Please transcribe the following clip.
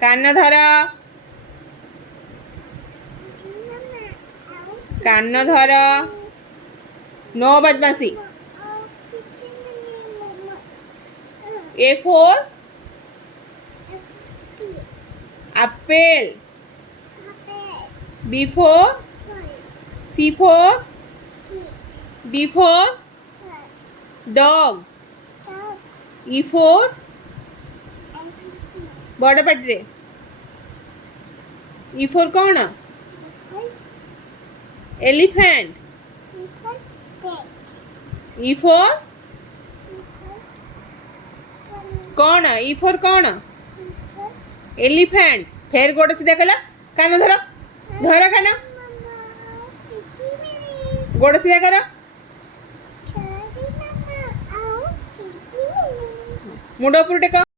କାନ ଧର କାନ ଧର। नो बदमाशी। A for apple। B for C for D for dog। E for बड़ पाटे E for कौन एलिफेंट। E for कौन E for कौन एलिफेंट। फेर गोड़ सीधा कला कान धर धर कान गोड़ सीधा कर मुंड ऊपर टेक।